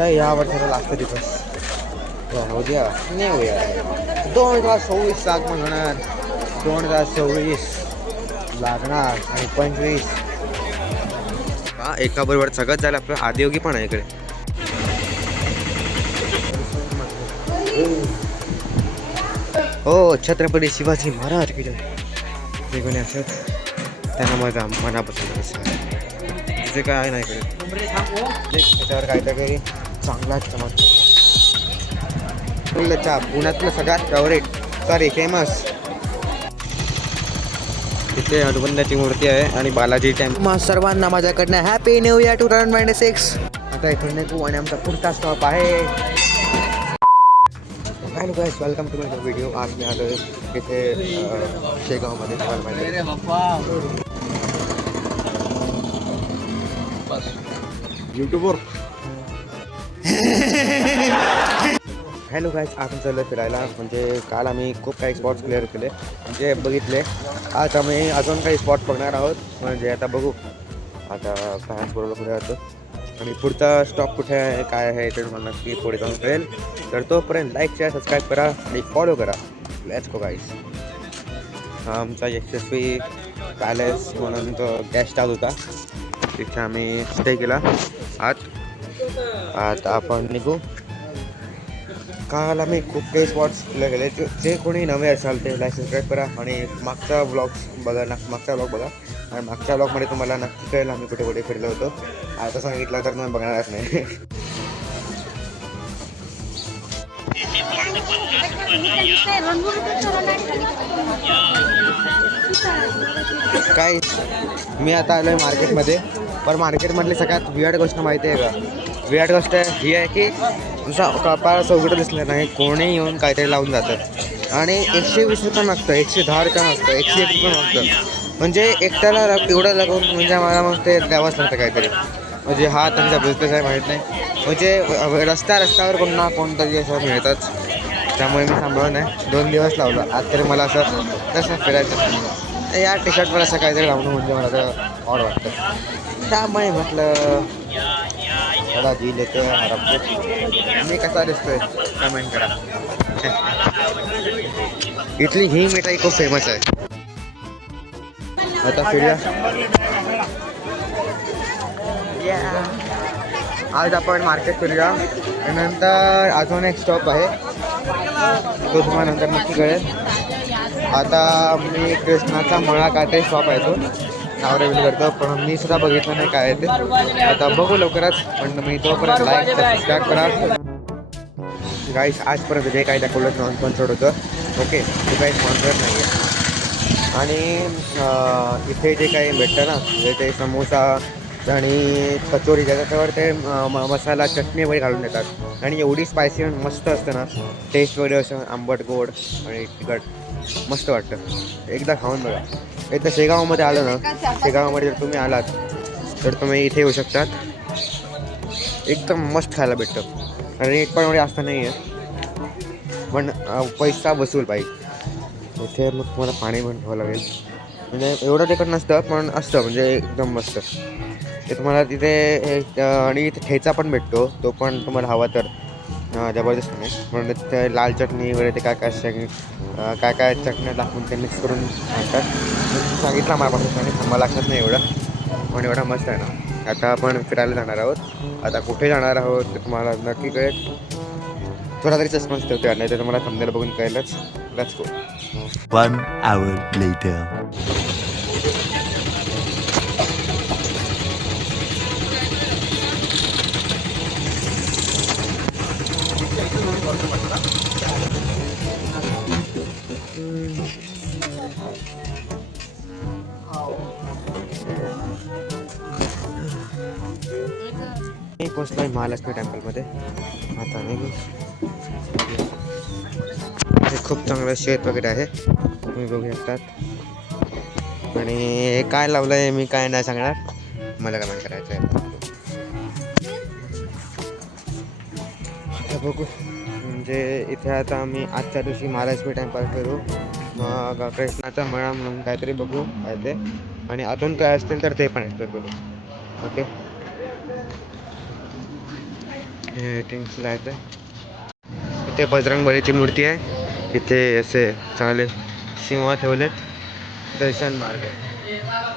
आमचा या वर्षाला लास्ट दिवस उद्या नेऊया 2024 आगमन होणार 2024 लागणार आणि 25 हा एका बरोबर सगळंच झालं आपलं आदियोगी पण आहे इकडे. हो छत्रपती शिवाजी महाराज की जे कोणी असत त्यांना माझा मनापासून तिथे काय आहे ना इकडे त्याच्यावर काहीतरी चांगलाच चमत्कार. पुण्यातलं सगळ्यात फेवरेट सॉरी फेमस तिथे अनुबंधाची मूर्ती आहे आणि बालाजी टेम्पल. सर्वांना माझ्याकडनं हॅपी न्यू इयर 2026. आता इथून निघू आणि आमचा पुढचा स्टॉप आहे. Hello guys, welcome to my video. आज मी आलो इथे शेगावमध्ये यूट्यूबवर. हॅलो गाईस, आपण चाललो फिरायला. म्हणजे काल आम्ही खूप काही स्पॉट्स क्लिअर केले म्हणजे बघितले. आज आम्ही अजून काही स्पॉट बघणार आहोत. म्हणजे आता बघू आता फ्रेंड्स बरोबर पुढे जातो आणि पुढचा स्टॉप कुठे आहे काय आहे ते तुम्हाला नक्की पुढे जाऊन कळेल. तर तोपर्यंत लाईक शेअर सबस्क्राईब करा आणि फॉलो करा. लेट्स गो गाईस. आमचा यशस्वी पॅलेस म्हणून तो गेस्ट हाऊस होता, तिथे आम्ही स्टे केला. आता आपण निघू. काल आम्ही खूप काही स्पॉट्स क्लिअर केले. जे कोणी नवे असाल ते लाईक सबस्क्राईब करा आणि मागचा ब्लॉग बघा आणि मागच्या ब्लॉगमध्ये तुम्हाला नक्की कळेल आम्ही कुठे कुठे फिरलो होतो. आता सांगितलं तर तुम्ही बघणारच नाही. काय मी आता आलो आहे मार्केटमध्ये. पण मार्केटमधली सगळ्यात वियर्ड गोष्ट माहिती आहे का? वियर्ड गोष्ट ही आहे की तुमचा कपाळ चौघडं दिसलं नाही कोणी येऊन काहीतरी लावून जातं आणि 120 रुपये मागतं, 110 रुपये मागतं, 101 रुपये मागतं. म्हणजे एकट्याला एवढं लागून म्हणजे मला मग ते द्यावंच लागतं काहीतरी. म्हणजे हा त्यांचा बिझनेस आहे माहीत नाही. म्हणजे रस्त्यावर कोणतरी असं मिळतंच. त्यामुळे मी थांबलो नाही. 2 दिवस लावलं. आज तरी मला असं तसं फिरायचं या टी शर्टवर असं काहीतरी लावणं म्हणजे मला तर ऑड वाटतं. त्यामुळे म्हटलं थोडा जी लेते मी कसा दिसतोय कमेंट करा. इथली ही मिठाई खूप फेमस आहे. आता फिरूया. आज आपण मार्केट फिरूया. नंतर अजून एक स्टॉप आहे तो तुम्हाला नंतर नक्की कळेल. आता मी कृष्णाचा मळा काहीतरी स्टॉप आहे तो नाव रिव्हील करतो, पण मी सुद्धा बघितलं नाही काय आहे ते. आता बघू लवकरच. पण मी तोपर्यंत लाईक सबस्क्राईब करा. गाईस आजपर्यंत जे काही दाखवलं नॉन स्पॉन्सर्ड होतं. ओके, ते काही स्पॉन्सर्ड नाही आहे. आणि इथे जे काही भेटतं ना म्हणजे ते समोसा आणि कचोरी त्याच्यावर ते मसाला चटणी वगैरे घालून देतात आणि एवढी स्पायसी आणि मस्त असतं ना. टेस्ट वगैरे असं आंबट गोड आणि तिखट मस्त वाटतं. एकदा खाऊन बघा. एकदा शेगावमध्ये आलं ना, शेगावमध्ये जर तुम्ही आलात तर तुम्ही इथे येऊ शकतात. एकदम मस्त खायला भेटतं आणि एक पण एवढे असतं नाही आहे, पण पैसा वसूल पाहिजे. इथे मग तुम्हाला पाणी पण घ्यावं लागेल. म्हणजे एवढं तिखट नसतं पण असतं म्हणजे एकदम मस्त. ते तुम्हाला तिथे आणि इथे ठेचा पण भेटतो, तो पण तुम्हाला हवा तर जबरदस्त नाही. म्हणून ते लाल चटणी वगैरे ते काय काय चटण्या टाकून ते मिक्स करून आणतात. सांगितलं माझ्यापासून आणि थांबा लागत नाही एवढं, पण एवढा मस्त आहे ना. आता आपण फिरायला जाणार आहोत. आता कुठे जाणार आहोत ते तुम्हाला नक्की कळेल. थोडा तरी सस्पेन्स ठेवते नाही तर तुम्हाला थंबनेल बघून कळेलच. Let's go. 1 hour later. मी पोचलोय महालक्ष्मी टेम्पलमध्ये. आता नाही खूप चांगलं शेत वगैरे आहे तुम्ही बघू शकतात. आणि काय लावलं आहे मी काय नाही सांगणार, मला कमेंट करायचं आहे. आता बघू म्हणजे इथे आता आम्ही आजच्या दिवशी महालक्ष्मी टेम्पल फिरू. मग कृष्णाचा मळा म्हणून काहीतरी बघू काय ते, आणि अजून काय असतील तर ते पण एक्सप्लोर करू. ओके हेटिंग्सला आहे. इथे बजरंगबलीची मूर्ती आहे. इथे असे चांगले सिंह ठेवलेत. दर्शन मार्ग.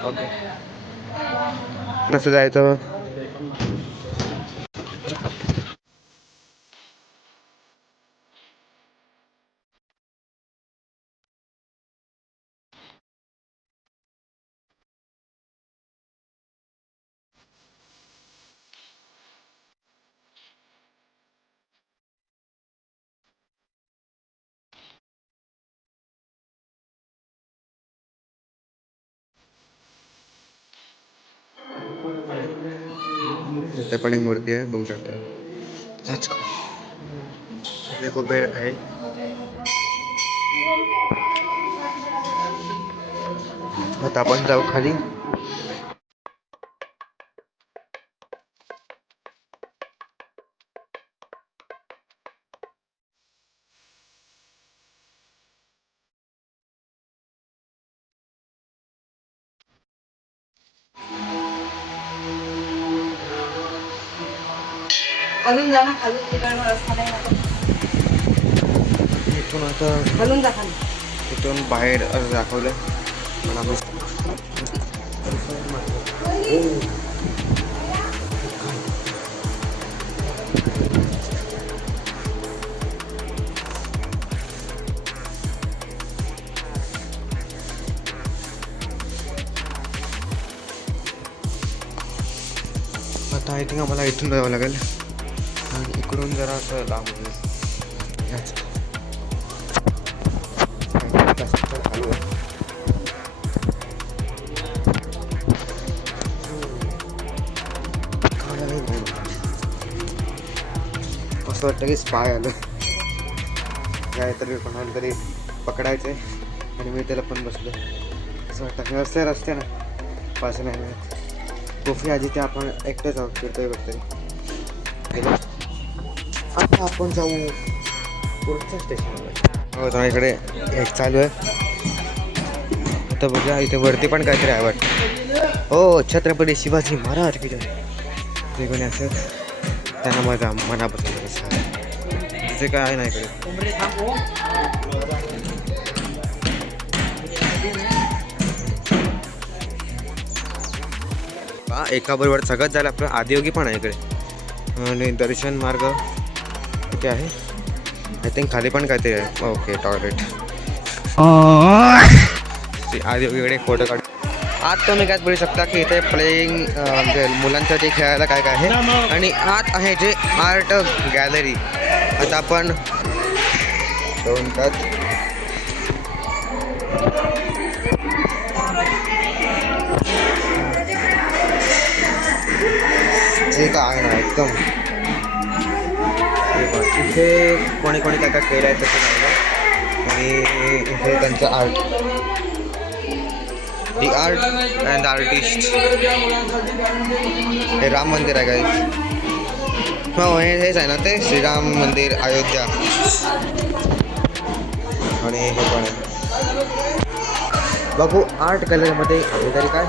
ओके, कसं जायचं? इथे पण एक मूर्ती आहे, बघू शकता. इथे खूप वेळ आहे. आता आपण जाऊ खाली. खालून जा ना, खालून तिकडनं रस्ता नाही ना. इथून आता खालून जा खाली. इथून बाहेर दाखवलं पण आम्ही आता आय थिंक आम्हाला इथून जावं लागेल आणि इकडून जरा असं लांब होईल. चालू आहे. असं वाटतं की स्पाय आलं काहीतरी, कोणाला तरी पकडायचं आहे आणि मी त्याला पण बसलो असं वाटतं. रस्ते रस्ते ना पास नाही मिळत. गोफी आधी ते आपण एकटेच आहोत, फिरतोय बघतोय. आता आपण जाऊ पुढच्या स्टेशनवर. हो, तर इकडे एक चालू आहे. आता बघा इथे वरती पण काहीतरी आहे वाटतं. हो, छत्रपती शिवाजी महाराज की जय. ते कोणी असत त्यांना माझा मनापासून तिथे काय आहे ना इकडे. एका बरोबर सगळंच झालं आपलं. आदियोगी पण आहे इकडे आणि दर्शन मार्ग इथे आहे. आय थिंक खाली पण काहीतरी आहे. Okay, toilet. आदियोगीकडे फोटो काढ. आत तुम्ही काय बोलू शकता की इथे प्लेइंग म्हणजे मुलांसाठी खेळायला काय काय आहे आणि आत आहे जे आर्ट गॅलरी. आता आपण दोन तास जे काय आहे ना एकदम इथे कोणी कोणी काय काय केलं आहे तसं नाही. आणि इथे त्यांचं art, the art and artist. हे राम मंदिर आहे गाईस. हो, हेच आहे ना ते श्रीराम मंदिर अयोध्या. आणि हे पण आहे. बघू आर्ट गॅलरीमध्ये आहे तरी काय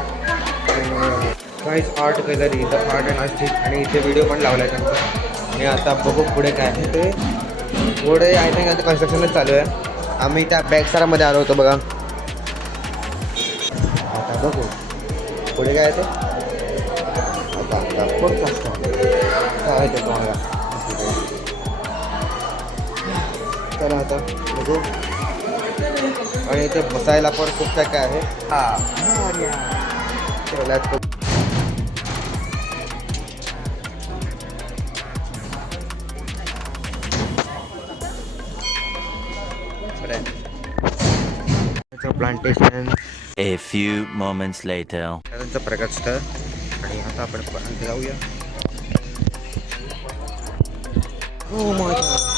काहीच आर्ट गॅलरी इथं आर्ट अँड आर्टिस्ट. आणि इथे व्हिडिओ पण लावला आहे त्यांचा. आणि आता बघू पुढे काय आहे ते. पुढे आय थिंक आता कन्स्ट्रक्शनच चालू आहे. आम्ही त्या बॅगसारामध्ये आलो होतो बघा. आता बघू पुढे काय आहे ते. आता पुढचं असतं काय आहे ते तुम्हाला. चला आता बघू. आणि इथे बसायला पण खूप काय काय आहे. Plantation. A few moments later. त्यांचं प्रगत स्थळ. आणि आता आपण जाऊया. Oh my God.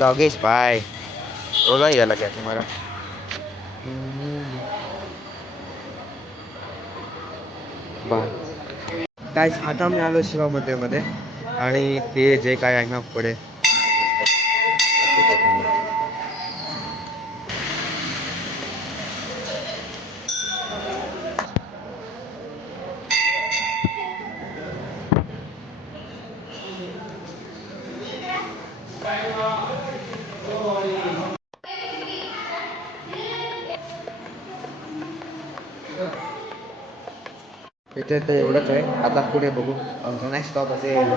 Doggies, bye. रोला ही अलग है तुम्हारा. काय आता मी आलो शिवा मंदिरमध्ये आणि ते जे काय आहे ना पुढे इथे तर एवढंच आहे. आता पुढे बघू आमचा नेक्स्ट स्टॉप असेल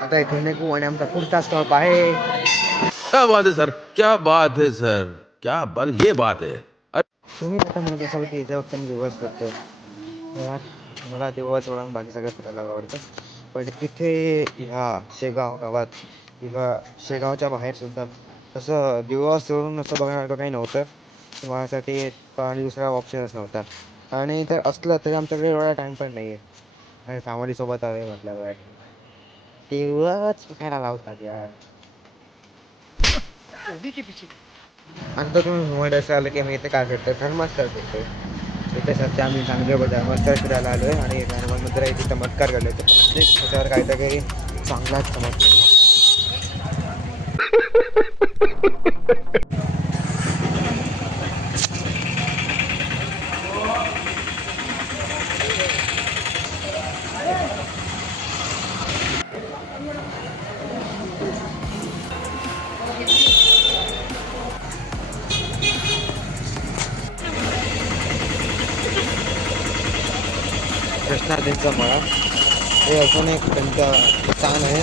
आता इथून निघू आणि आमचा पुढचा स्टॉप आहे. क्या बात है सर, क्या बात है सर, क्या बात, ये बात है. तुम्ही आता म्हणजे असं की इथे फक्त मी दिवस करतो यार, मला दिवस सोडून बाकी सगळं फिरायला आवडतं. पण तिथे ह्या शेगाव गावात किंवा शेगावच्या बाहेर सुद्धा तसं दिवस सोडून असं बघण्यासारखं काही नव्हतं. माझ्यासाठी आणि दुसरा ऑप्शनच नव्हता. आणि तर असलं तरी आमच्याकडे एवढा टाईम पण नाही आहे. आणि फॅमिलीसोबत आहे म्हटल्यावर तेव्हाच फिरायला लावतात यार. आता तुम्ही म्हणत असाल की मी इथे काय करतो धर्मस्थळ फिरतो. इथे सध्या आम्ही चांगले धर्मस्थळ फिरायला आलो आहे आणि धर्मस्थळ इथे चमत्कार घडले होते. त्याच्यावर काहीतरी चांगलाच चमत्कार. कृष्णाजींचा मळा हे अजून एक त्यांचं स्थान आहे.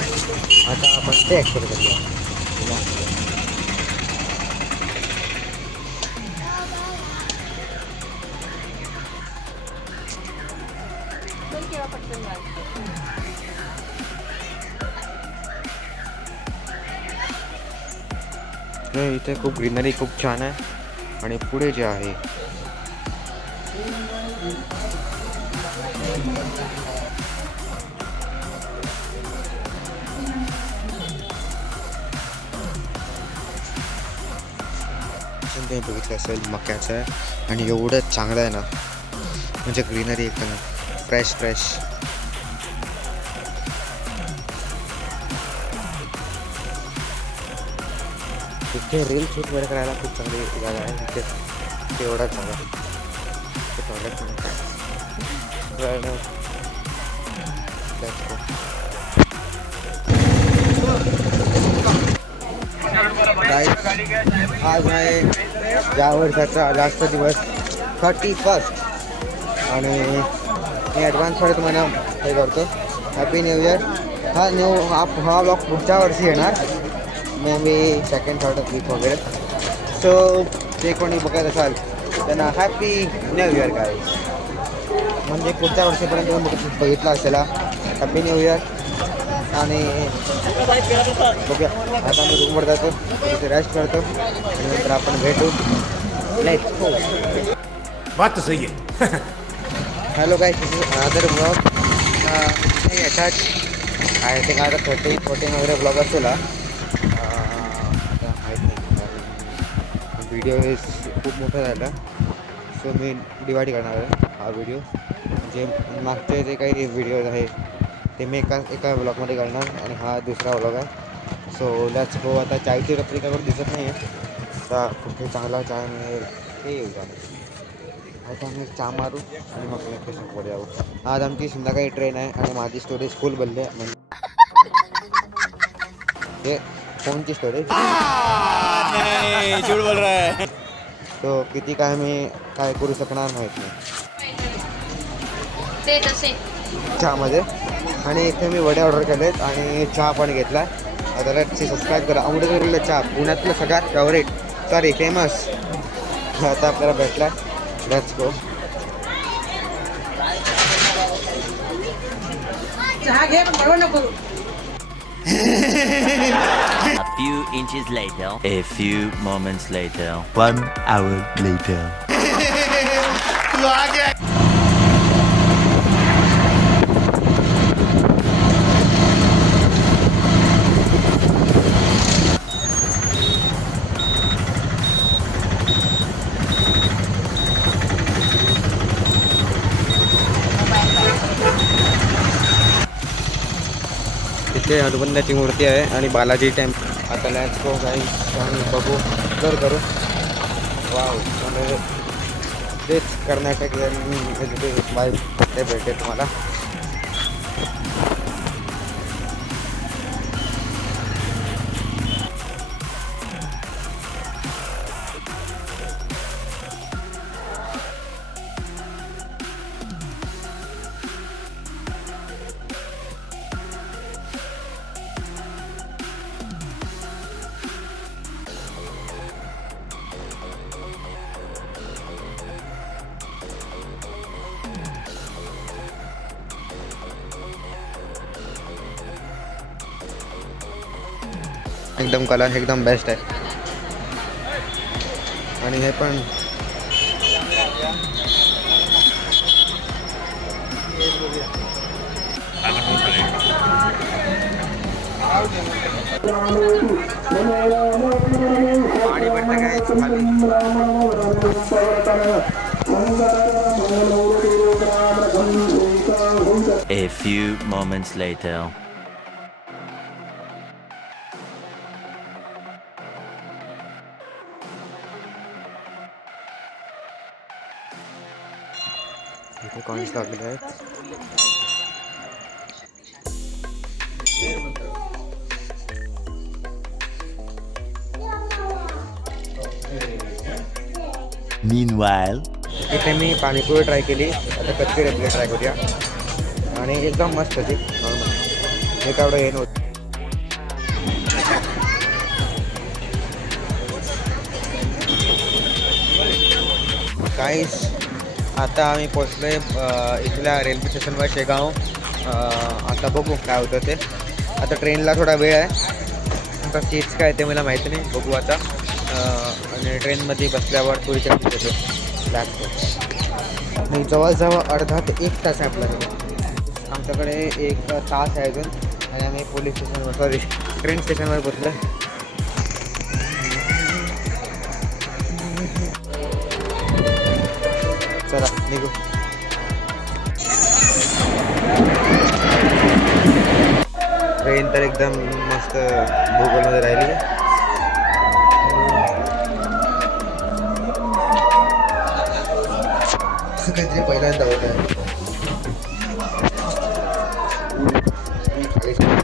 आता आपण ते एक्सप्लोर करूया. इथे खूप ग्रीनरी खूप छान आहे आणि पुढे जे आहे तुम्ही बघितलं असेल मक्याचं आहे आणि एवढं चांगलं आहे ना म्हणजे ग्रीनरी एकदम फ्रेश तिथे रील शूट वगैरे करायला खूप चांगली जागा आहे. तिथे एवढा चांगला ते टॉयलेट पण आज आहे या वर्षाचा जास्त दिवस 31 आणि मी ॲडव्हान्समध्ये तुम्हाला हे करतो हॅपी न्यू इयर. हा ब्लॉग पुढच्या वर्षी येणार may be second third week वगैरे. सो जे कोणी बघत असाल त्यांना हॅपी न्यू इयर काय म्हणजे पुढच्या वर्षीपर्यंत तुम्ही बघितला असेल हॅपी न्यू इयर. आणि बघूया आता मी रूमवर जातो तिथे रेस्ट करतो आणि नंतर आपण भेटू. Let's go. बात तो सही है. Hello guys, this is another blog. याच्यात आय थिंक आता 13-14 वगैरे ब्लॉग असेल. आता माहीत नाही व्हिडिओ खूप मोठा झाला सो मी डिवाईड करणार आहे हा व्हिडिओ. जे मागचे जे काही व्हिडिओज आहे ते मी एका ब्लॉगमध्ये करणार आणि हा दुसरा ब्लॉग आहे. So let's go. आता चायची टपरी काय दिसत नाही आहे. आता कुठे चांगला चाय मिळेल ते येऊ जाणार. आता आम्ही चहा मारू आणि मग लोकेशनवर जाऊ. आज आमची संध्याकाळी ट्रेन आहे आणि माझी स्टोरेज फुल बनली आहे म्हणजे हे फोनची स्टोरेज झूठ बोल रहा है. तो किती काय मी काय करू शकणार माहीत नाही ते तसे चहामध्ये. आणि इथे मी वडे ऑर्डर केलेत आणि चहा पण घेतला. आता लेट्स सबस्क्राईब करा. अमृतसरला चहा पुण्यातलं सगळ्यात फेवरेट फेमस आता आपल्याला भेटला. Let's go. चहा घे पण बरोबर नको. A few inches later. A few moments later. 1 hour later. इथे हनुमंताची मूर्ती आहे आणि बालाजी टेम्पल. आता लॅट्स गो गाईस आणि बघू जर करू. वाव, म्हणजे तेच कर्नाटक वाईब ते भेटेल तुम्हाला. एकदम कलर एकदम बेस्ट आहे. आणि हे पण पाणी पडतं काय खाली. A few moments later. इथे कॉइन्स लागलेले आहेत. Meanwhile. इथे मी पाणीपुरी ट्राय केली. आता कच्ची रेपली ट्राय करूया. आणि एकदम मस्त होती नॉर्मल. हे तेवढं हे नव्हतं. काहीच आता आम्ही पोचलो आहे इथल्या रेल्वे स्टेशनवर शेगाव. आता बघू काय होतं ते. आता ट्रेनला थोडा वेळ आहे. आता सीट्स काय ते मला माहिती नाही. बघू आता. आणि ट्रेनमध्ये बसल्यावर थोडी चर्चा होतो लागतो. आणि जवळजवळ अर्धा ते 1 तास आहे आपल्याकडे. आमच्याकडे 1 तास आहे अजून. आणि आम्ही पोलीस स्टेशनवर सॉरी ट्रेन स्टेशनवर बसलो आहे. चला निघू. ट्रेन तर एकदम मस्त भूगोलमध्ये राहिली. काहीतरी पहिल्यांदा होत आहे.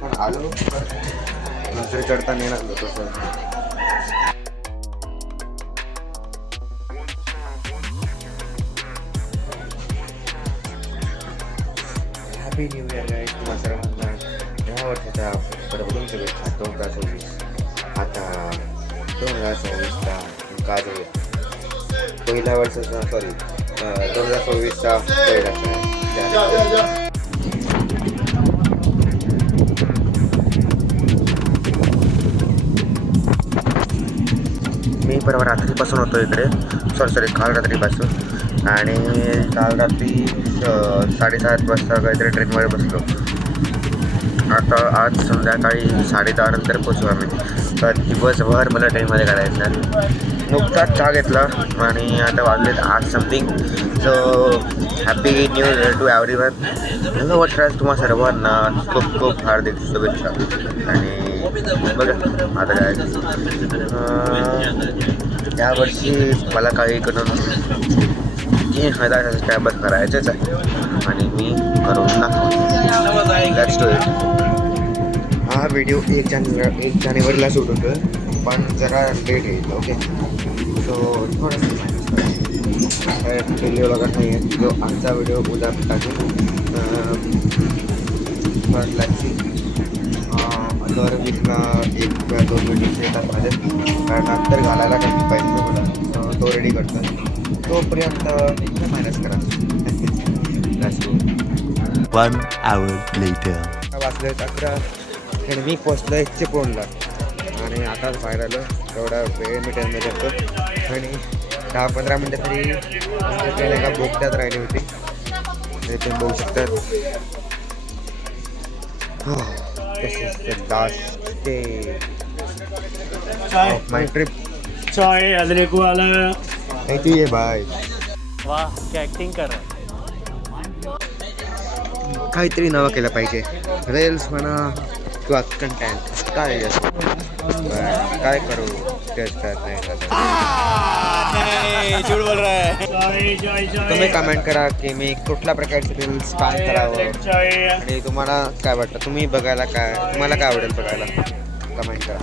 पण आलो नंतर चढताना येणार होतो. हॅपी न्यू इयर गाईस तुम्हा सर्वांना. या वर्षाच्या प्रबोधन शुभेच्छा 2024. आता 2024चा काय जाऊया. पहिल्या वर्षाचा सॉरी 2024चा पहिला सण. मी परवा रात्रीपासून होतो इकडे. सॉरी काल रात्रीपासून. आणि काल रात्री 7:30 वाजता काहीतरी ट्रेनमध्ये बसलो. आता आज संध्याकाळी 10:30 नंतर पोचू आम्ही. तर दिवसभर मला ट्रेनमध्ये काढायचं आहे. नुकताच चहा घेतला आणि आता वाजलेत 8 something. So happy new year to everyone. नव्या वर्षात तुम्हा सर्वांना खूप खूप हार्दिक शुभेच्छा. आणि बघा आता काय यावर्षी मला काही करून 3,000 सबस्क्रायबर्स करायचेच आहे. आणि मी करून दाखवतो. Let's do it. हा व्हिडिओ 1 जानेवारीला शूट होतो पण जरा लेट येईल. ओके सो थोडंसं व्हिडिओ लागत नाही आहे. जो आजचा व्हिडिओ उद्या टाकून दर वीकला 1 किंवा 2 व्हिडिओज येतात माझे. कारण नंतर घालायला काही पाहिजे मला तो रेडी करतो. तोपर्यंत मायनस करा. 1 hour later. वाजले 11 आणि मी पोचलो आहे चिपळूणला. आणि आताच बाहेर आलो. तेवढा वेळ मी ट्रेनमध्ये येतो. आणि 10-15 मिनटं तरी ट्रेन एका बोगद्यात राहिली होती. ते तुम्ही बघू शकतात. This is the last day of my trip. चाय अदरक वाला. Thank you bye. वाह क्या एक्टिंग कर रहा है. काहीतरी नवं केलं पाहिजे. रेल्स म्हणा कंटेंट काय आहे? बरं, काय करू टेस्ट करत नाही तुम्ही कमेंट करा की मी कुठल्या प्रकारचे रील्स काम करावं आणि तुम्हाला काय वाटतं तुम्ही बघायला काय तुम्हाला काय आवडेल बघायला कमेंट करा.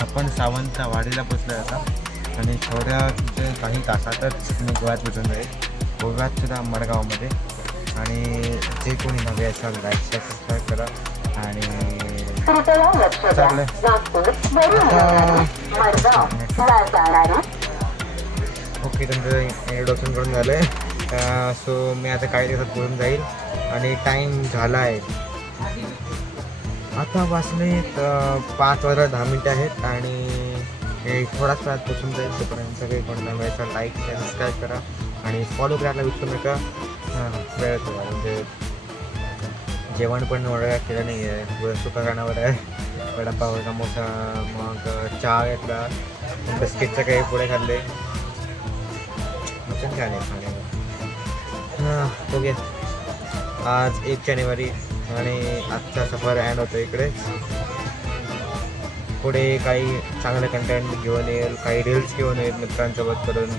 आपण सावंतच्या वाडीला पोचलो आता आणि थोड्या काही तासातच मी गोव्यात पोचून जाईल. गोव्यात सुद्धा मडगावमध्ये. आणि जे कोणी नवे असाल लाईक शेअर सबस्क्राईब करा आणि चांगलं ओके तुमचं इंट्रोडक्शन करून झालं आहे. सो मी आता काही दिवसात बोलून जाईल आणि टाईम झाला आहे आता वाजले 5:10 आहेत आणि थोडाच वेळात पोचून जाईल. तोपर्यंत सगळे कोण नवे असाल लाईक शेअर सबस्क्राईब करा आणि फॉलो करायला विसरू नका. वेळ म्हणजे जेवण पण वगैरे केलं नाही आहे. सुकाराणावर आहे वडापाव समोसा मग चहा घेतला बिस्किटचं काही पुढे खाल्ले मटन काय नाही खाणे. बघूया आज 1 जानेवारी आणि आजचा सफर एंड होतो इकडे. पुढे काही चांगलं कंटेंट घेऊन येईल काही रील्स घेऊन येईल मित्रांसोबत करून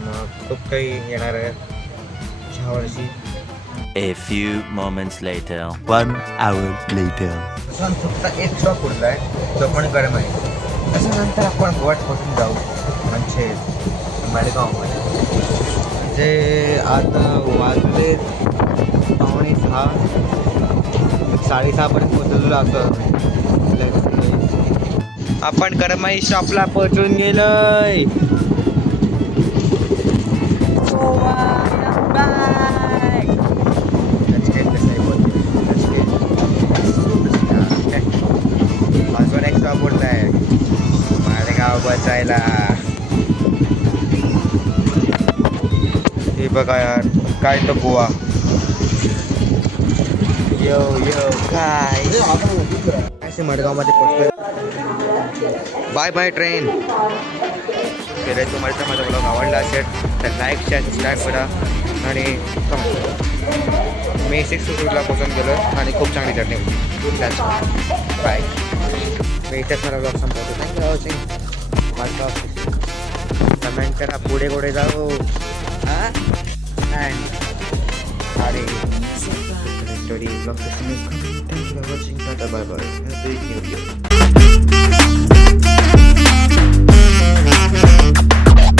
मग खूप काही येणार आहे ह्या वर्षी. A few moments later. 1 hour later. फक्त एक स्टॉप उरला आहे तो पण गरम आहे. त्याच्यानंतर आपण गोव्यात पोचून जाऊ म्हणजे मडगावमध्ये. म्हणजे आता वाजले 5:45 6:30पर्यंत पोचलेलो असं. आपण करमाई शॉपला पोचून गेलोय. अजून एक स्टॉप उरला आहे मालेगाव बसायला. हे बघा यार काय तो गोवा. यो यो काय असे मडगावमध्ये पोचतोय. Bye bye train. केलं तुम्हाला तर माझा ब्लॉग आवडला असेल तर लाईक शेअर सबस्क्राईब करा आणि मी 6:00 पोचून गेलो आणि खूप चांगली जर्नी होती. बाय. मी इथेच मला ब्लॉग संपवतो. Thank you for watching my blog. Comment करा पुढे पुढे जाऊ अरे story blog thank you for watching. Tata bye bye.